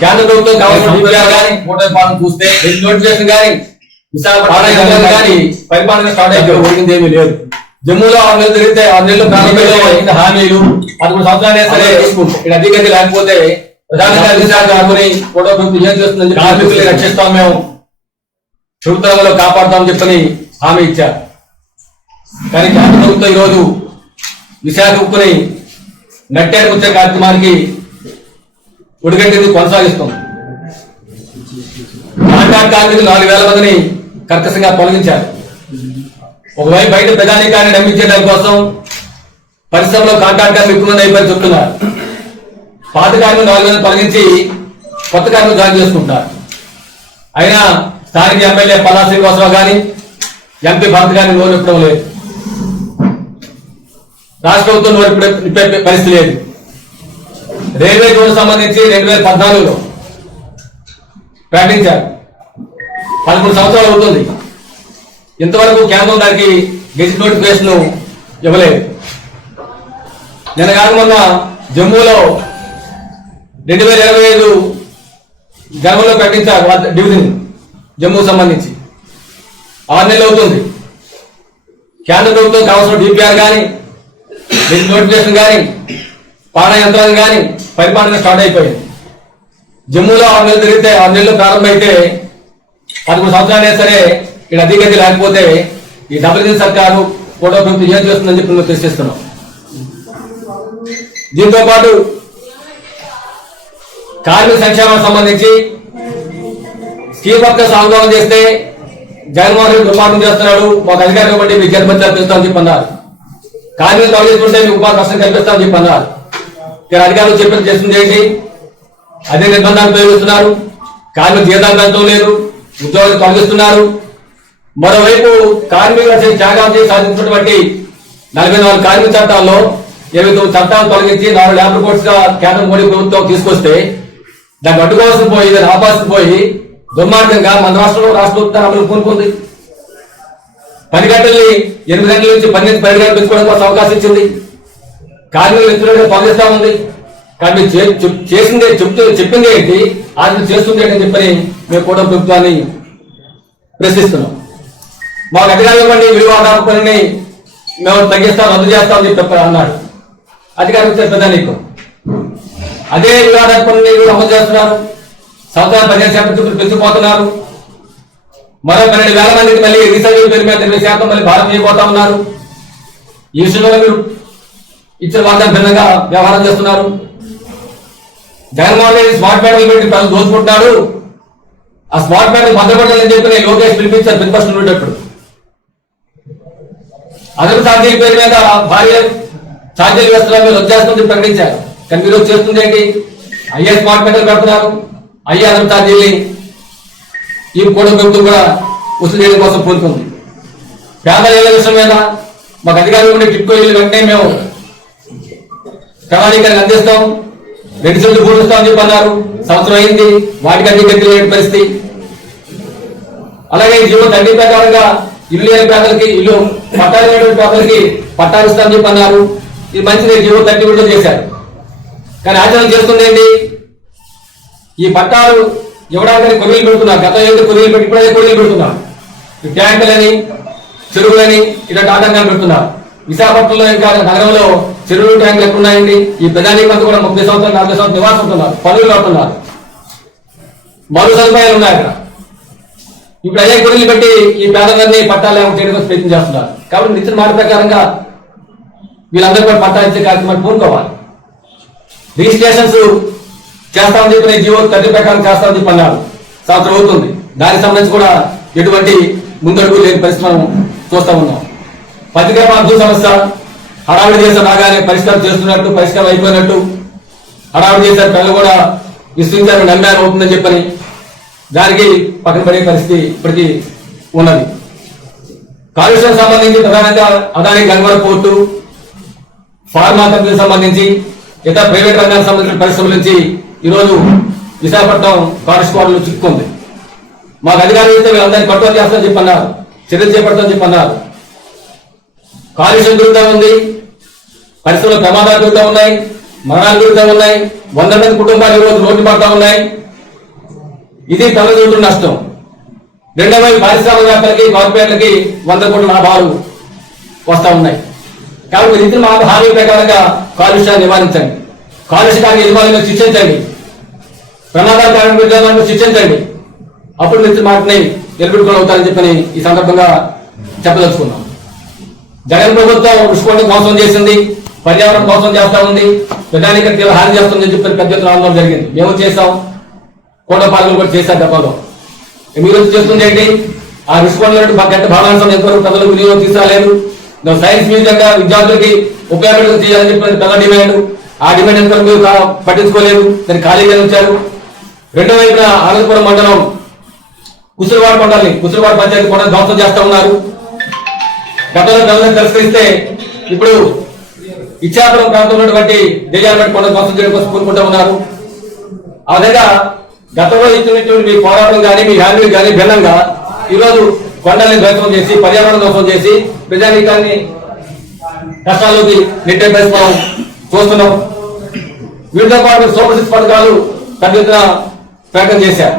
కేంద్ర ప్రభుత్వం కావాల్సిన డిపిఆర్ కానీ ఫోటో ఫారం చూస్తే నోటిఫికేషన్ కానీ విశాఖపట్నం కానీ పరిపాలన స్టార్ట్ అయిపోయి పోయింది ఏమీ లేదు. జమ్మూలో ఆరు నెలలు తిరిగితే ఆరు నెలలు హామీలు పదమూడు సంవత్సరాలు సరే ఇక్కడ అధిగతి లేకపోతే ప్రధానంగా విశాఖ అనుకుని ఫోటో ప్రభుత్వం ఏం చేస్తుందని చెప్పి కార్మికుల్ని రక్షిస్తాం మేము. చురుతలలో కాపాడుతామని చెప్పని హామీ ఇచ్చారు. కానీ కేంద్ర ప్రభుత్వం ఈరోజు. విశాఖ ఉక్కుని నట్టేరు వచ్చే కార్యక్రమానికి ఉడిగట్టింది కొనసాగిస్తుంది కాంట్రాక్ట్ కార్మికులు నాలుగు వేల మందిని కర్కశంగా తొలగించారు ఒకవైపు బయట ప్రధానికాన్ని నమ్మించే కోసం పరిశ్రమలో కాంట్రాక్ట్ కార్మికులు ఎక్కువ మంది అయిపోయి చెప్తున్నారు. పాత కార్మికులు నాలుగు మంది తొలగించి కొత్త కార్మికులు జాయిన్ చేసుకుంటారు అయినా స్థానిక ఎమ్మెల్యే పల్లా శ్రీనివాసరావు కానీ ఎంపీ భరత్ గారిని నోరు ఇప్పడం లేదు. రాష్ట్ర ప్రభుత్వం నోరు ఇప్పే పరిస్థితి లేదు. రైల్వే జోన్ సంబంధించి రెండు వేల పద్నాలుగులో ప్రకటించారు పదమూడు సంవత్సరాలు అవుతుంది. ఇంతవరకు కేంద్రం దానికి గెజిట్ నోటిఫికేషన్ ఇవ్వలేదు. నిన్న కాక మొన్న జమ్మూలో రెండు వేల ఇరవై ఐదు జనవరిలో ప్రకటించారు డివిజన్. జమ్మూ సంబంధించి. ఆరు నెలలు అవుతుంది. కేంద్ర ప్రభుత్వం కావాల్సిన డిపిఆర్ కానీ గెజిట్ నోటిఫికేషన్ కానీ పాలన యంత్రాలు కానీ పరిపాలన స్టార్ట్ అయిపోయింది. జమ్మూలో ఆరు నెలలు తిరిగితే ఆరు నెలలు ప్రారంభమైతే పదమూడు సంవత్సరాలే సరే ఇక్కడ అధిగతి లేకపోతే ఈ డబుల్ సర్కారు ఫోటో ప్రభుత్వం ఏం చేస్తుందని చెప్పి మేము ప్రశ్నిస్తున్నాం దీంతో పాటు కార్మిక సంక్షేమం సంబంధించి స్కీమ్ వర్కర్స్ ఆందోళన చేస్తే జగన్మోహన్ రెడ్డి దుర్మార్గం చేస్తున్నాడు మాకు అధికారం ఇవ్వండి మీకు జన్మతి కల్పిస్తామని చెప్పి అన్నారు. కార్మికులు తొలగించుకుంటే మీకు ఉపాధి కష్టం కల్పిస్తామని చెప్పి అన్నారు. ఇక్కడ అధికారులు చెప్పిన చేసింది ఏంటి? అదే నిర్బంధాలు ఉపయోగిస్తున్నారు. కార్మిక జీతాలు పెంచడం లేదు ఉద్యోగాలు తొలగిస్తున్నారు. మరోవైపు కార్మికులు త్యాగం చేసి సాధించినటువంటి నలభై నాలుగు కార్మిక చట్టాల్లో ఇరవై తొమ్మిది చట్టాలు తొలగించి నాలుగు ల్యాబ్ కోర్ట్స్గా కేంద్ర మోడీ ప్రభుత్వం తీసుకొస్తే దాన్ని అడ్డుకోవాల్సి పోయి దాన్ని ఆపాల్సి పోయి దుర్మార్గంగా మన రాష్ట్రంలో రాష్ట్ర ప్రభుత్వం అమలు కోరుకుంది పని గంటల్ని ఎనిమిది గంటల నుంచి పన్నెండు పన్నెండు గంటలు పెంచుకోవడానికి అవకాశం ఇచ్చింది. కార్మికులు వ్యక్తులు పంపిస్తా ఉంది. కానీ చే- చెప్- చేసిందే చెప్తూ చెప్పింది ఏంటి? అది చేస్తుంది ఏంటి చెప్పని మేము కూడా ప్రభుత్వాన్ని ప్రశ్నిస్తున్నాం. మాకు అధికారులు ఇవ్వండి విలువ ఆధార పనిని మేము తగ్గిస్తాం రద్దు చేస్తామని చెప్పి చెప్పారు అన్నాడు అధికారులు ఇచ్చే నీకు. అదే విలువ పనులు అమలు చేస్తున్నారు. సంవత్సరాలు పదిహేను శాతం చూపులు పెంచిపోతున్నారు మరో పన్నెండు వేల మందికి మళ్ళీ రీసర్వ్ పేరు మీద ఇరవై శాతం మళ్ళీ భారం చేయబోతా ఉన్నారు. ఈ విషయంలో మీరు ఇచ్చిన వాగ్దానం భిన్నంగా వ్యవహారం చేస్తున్నారు. జగన్మోహన్ రెడ్డి స్మార్ట్ ప్యానల్ పెట్టి ప్రజలు దోచుకుంటున్నాడు ఆ స్మార్ట్ ప్యానల్ భద్రపడాలని చెప్పి నేను లోకేష్ పిలిపించారు ప్రతిపక్షం ఉండేటప్పుడు అదనపు ఛార్జీల పేరు మీద భార్య ఛార్జీలు వేస్తున్నారు మీరు వచ్చేస్తుంది ప్రకటించారు. కానీ మీరు చేస్తుంది ఏంటి? అయ్యే స్మార్ట్ ప్యానల్ పెడుతున్నారు అయ్యే అదనపు ఛార్జీల్ని ఈ కూడా ప్రభుత్వం కూడా వసూలు చేయడం కోసం పూనుకుంది పేదల ఇళ్ళ విషయం మీద మాకు అధికారులు ఉండే టిట్కో ఇల్లు వెంటనే మేము. ప్రణాళికను అందిస్తాం. రెడ్డి సెంట్లు పూడుస్తామని చెప్పన్నారు. సంవత్సరం అయింది. వాటికి అధిగతి లేని పరిస్థితి. అలాగే ఈ జీవో తండ్రి ప్రకారంగా ఇల్లు లేని పేదలకి ఇల్లు పట్టాలు లేని పేదలకి పట్టాలు ఇస్తామని చెప్పి అన్నారు ఇది మంచిది. జీవో తండ్రి విడుదల చేశారు. కానీ ఆచరణ చేస్తుంది ఈ పట్టాలు ఇవ్వడానికి కొరియలు పెడుతున్నారు. గత ఏడు కొరియలు పెట్టి ఇప్పుడైతే కొరియలు పెడుతున్నారు. ఈ ట్యాంకులని చెరువులని ఇలాంటి ఆటంకాలు పెడుతున్నారు. విశాఖపట్నంలో ఇంకా నగరంలో చెరువులు ట్యాంకులు ఎక్కువ ఉన్నాయండి ఈ ప్రధాని మంది కూడా ముప్పై సంవత్సరాలు నలభై సంవత్సరాలు నివాసం ఉంటున్నారు పనులు కడుతున్నారు మరు సదుపాయాలు ఉన్నాయి అక్కడ. ఇప్పుడు అదే గురులు పెట్టి ఈ పేదలందరినీ పట్టాలు ఏమో చేయడం ప్రయత్నం చేస్తున్నారు. కాబట్టి మీరు ఇచ్చిన మాట ప్రకారంగా వీళ్ళందరూ కూడా పట్టాలు ఇచ్చే కార్యక్రమాన్ని పూనుకోవాలి రిజిస్ట్రేషన్స్ చేస్తామని చెప్పిన జీవో తండ్రి ప్రకారం చేస్తామని చెప్పి అన్నారు సంవత్సరం అవుతుంది. దానికి సంబంధించి కూడా ఎటువంటి ముందడుగు లేని పరిస్థితి మనం చూస్తా ఉన్నాం. పత్రికా ప్రాంతం సమస్య హడావిడి చేసే బాగానే పరిష్కారం చేస్తున్నట్టు పరిష్కారం అయిపోయినట్టు హడావిడి చేశారు పిల్లలు కూడా విశ్వించారు నమ్మారు అవుతుందని చెప్పని దానికి పక్కన పడే పరిస్థితి ఇప్పటికీ ఉన్నది. కాలుష్యం సంబంధించి ప్రధానంగా అదాని గంగవరం పోర్టు ఫార్మా కంపెనీకి సంబంధించి ఇతర ప్రైవేట్ రంగానికి సంబంధించిన పరిశ్రమల నుంచి ఈరోజు విశాఖపట్నం కాలుష్యకోటలో చిక్కుంది మాకు అధికారులు ఇస్తే వీళ్ళందరినీ కట్టుబడి చేస్తామని చెప్పన్నారు చర్యలు చేపడతామని చెప్పి అన్నారు కాలుష్యం పెరుగుతూ ఉంది. పరిశ్రమల ప్రమాదాలు పెరుగుతూ ఉన్నాయి. మరణాలు పెరుగుతూ ఉన్నాయి. వంద మంది కుటుంబాలు ఈరోజు రోడ్డు పడతా ఉన్నాయి. ఇది తలదూటు నష్టం. రెండవ వైపు పారిశ్రామికవేత్తలకి కార్పొరేట్లకి వంద కోట్ల లాభాలు వస్తూ ఉన్నాయి. కాబట్టి రీతి మా హామీ ప్రకారంగా కాలుష్యాన్ని నివారించండి. కాలుష్యాన్ని యజమానులను శిక్షించండి. ప్రమాదాలు ఉద్యోగాలను శిక్షించండి. అప్పుడు మిత్రులు మాటని నిలబెట్టుకోగలుగుతారని చెప్పని ఈ సందర్భంగా చెప్పదలుచుకున్నాం. జగన్ ప్రభుత్వం రుషికోండి మోసం చేసింది పర్యావరణం మోసం చేస్తా ఉంది ప్రధానిక తీవ్ర హాని చేస్తుందని చెప్పి పెద్ద ఎత్తున ఆందోళన జరిగింది. మేము చేసాం కోటపాలకులు కూడా చేశారు గతంలో మీరు చేస్తుంది ఏంటి? ఆ రుషికోండి గంట భావాంశం ఎంతవరకు ప్రజలకు వినియోగం తీసుకురాలేదు సైన్స్ మ్యూజియం విద్యార్థులకి ఉపయోగపడుతుంది చేయాలని చెప్పి పెద్ద డిమాండ్. ఆ డిమాండ్ ఎంత మీరు పట్టించుకోలేదు. దాన్ని ఖాళీగా ఉంచారు. రెండో వైపున అనంతపురం మండలం కుసులవాడ మండలి కుసులవాడ పంచాయతీ కూడా ధ్వంసం చేస్తా ఉన్నారు. గతంలో గమనం తిరస్కరిస్తే ఇప్పుడు ఇచ్చాపురం ప్రాంతంలో ఉన్నటువంటి దేశాలను కొండ ధ్వంసం చేయడం కోసం కోరుకుంటూ ఉన్నారు. ఆ విధంగా గతంలో ఇచ్చినటువంటి మీ పోరాటం కానీ మీ హామీలు కానీ భిన్నంగా ఈరోజు కొండల్ని ధ్వంసం చేసి పర్యావరణ ధ్వంసం చేసి ప్రజానీకాన్ని కష్టాల్లోకి నెట్టే పరిస్థితి మనం చూస్తున్నాం. వీటితో పాటు సూపర్ సిక్స్ పథకాలు పెద్ద ప్రకటన చేశారు.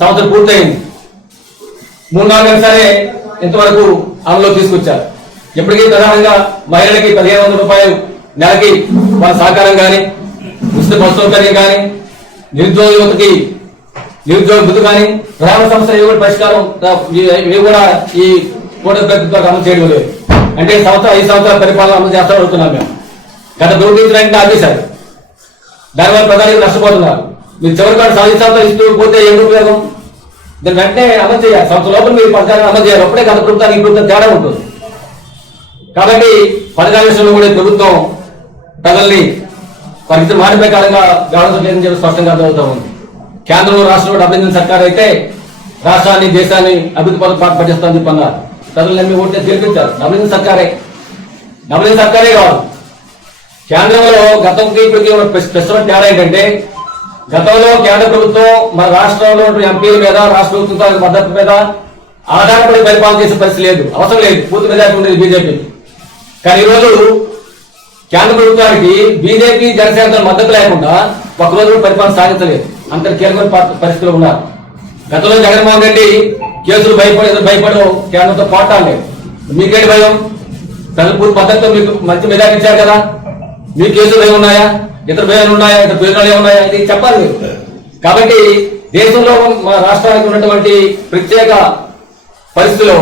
సంవత్సరం పూర్తయింది. మూడు నాలుగు సరే ఇంతవరకు అమలు తీసుకొచ్చారు. ఇప్పటికీ ప్రధానంగా మహిళలకి పదిహేను వందల రూపాయలు నెలకి వాళ్ళ సహకారం కానీ ఉచిత బస్సు సౌకర్యం కానీ నిరుద్యోగ యువతకి నిరుద్యోగ బుద్ధి కానీ ప్రధాన సమస్య ఇవి కూడా పరిష్కారం ఇవి- కూడా ఈ కూటమి ప్రభుత్వం అమలు చేయడం లేదు. అంటే సంవత్సరం ఐదు సంవత్సరాల పరిపాలన అమలు చేస్తా అడుగుతున్నాం మేము. గత ప్రభుత్వం ఆపేశారు. దానివల్ల ప్రధానికి నష్టపోతున్నారు. మీరు చివరి కాదు సాధించాలతో ఇస్తూ పోతే ఏం ఉపయోగం? దాన్ని వెంటనే అమలు చేయాలి. సంవత్సరం లోపల మీరు పథకాలను అమలు చేయాలి. అప్పుడే గత ప్రభుత్వానికి ఈ ప్రభుత్వం తేడా ఉంటుంది. కాబట్టి పథకాల విషయంలో కూడా ప్రభుత్వం ప్రజల్ని పరిస్థితి మారిపోయే కాలంగా వ్యవహారం లేదని స్పష్టంగా అర్థమవుతా ఉంది. కేంద్రంలో రాష్ట్రంలో డెబ్బై ఎనిమిది సర్కార్ అయితే రాష్ట్రాన్ని దేశాన్ని అభివృద్ధి పథకం పాటు పట్టిస్తామని చెప్పి ప్రజలు నమ్మి ఓటే గెలిపించారు. డెబ్బై సర్కారే. డెబ్బై సర్కారే కాదు. కేంద్రంలో గతంకి ఇప్పటికీ స్పెషల్ తేడా ఏంటంటే గతంలో కేంద్ర ప్రభుత్వం మన రాష్ట్రంలో ఎంపీల మీద రాష్ట్ర ప్రభుత్వం మద్దతు మీద ఆధారపడి పరిపాలన చేసే పరిస్థితి లేదు. అవసరం లేదు. పూర్తి మెజార్టీ ఉండేది బీజేపీ. కానీ ఈరోజు కేంద్ర ప్రభుత్వానికి బీజేపీ జనసేన మద్దతు లేకుండా ఒక రోజు పరిపాలన సాగించలేదు. అంత కీలకమైన ప- ఉన్నారు. గతంలో జగన్మోహన్ రెడ్డి కేసులు భయపడి భయపడవు భయపడడం కేంద్రంతో పోటాలేదు మీకేంటి భయం? ప్రజలు పూర్తి మద్దతుతో మీకు మంచి మెజార్టీ ఇచ్చారు కదా? మీ కేసులు భయం ఉన్నాయా? ఇతర భయాలు ఉన్నాయా? ఇతర ప్రయోజనాలు ఉన్నాయా ఇది చెప్పాలి. కాబట్టి దేశంలో మా రాష్ట్రానికి ఉన్నటువంటి ప్రత్యేక పరిస్థితిలో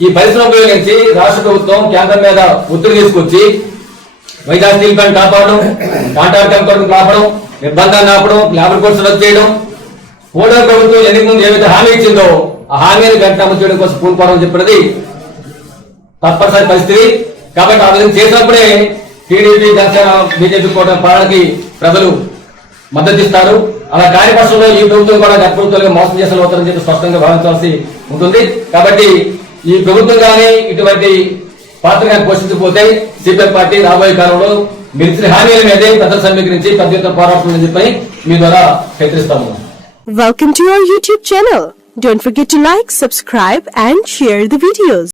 ఈ పరిశ్రమ ఉపయోగించి రాష్ట్ర ప్రభుత్వం కేంద్రం మీద ఒత్తిడి తీసుకొచ్చి వైజాగ్ స్టీల్ ప్లాంట్ కాపాడడం కాంట్రాక్ట్ కంపెనీ ఆపడం నిర్బంధాన్ని ఆపడం లేబర్ కోర్సు రద్దు చేయడం కూటమి ప్రభుత్వం ఎన్నిక ముందు ఏవైతే హామీ ఇచ్చిందో ఆ హామీని వెంటనే అమలు చేయడం కోసం పూనుకోవడం చెప్పినది తప్పనిసరి పరిస్థితి. కాబట్టి ఆ విధంగా చేసినప్పుడే టీడీపీ జనసేన బీజేపీ కూడా పాలనకి ప్రజలు మద్దతు ఇస్తారు అలా కాని పక్షంలో ఈ ప్రభుత్వం కూడా గత ప్రభుత్వాలుగా మోసం చేసిన అవుతారని చెప్పి స్పష్టంగా భావించాల్సి ఉంటుంది కాబట్టి ఈ ప్రభుత్వం కానీ ఇటువంటి పాత్ర కానీ పోషించకపోతే సిపిఎం పార్టీ రాబోయే కాలంలో మిర్చి హామీల మీదే ప్రజలు సమీకరించి పెద్ద ఎత్తున పోరాడుతుందని చెప్పి మీ ద్వారా హెచ్చరిస్తాము Welcome to our YouTube channel. Don't forget to like, subscribe and share the videos.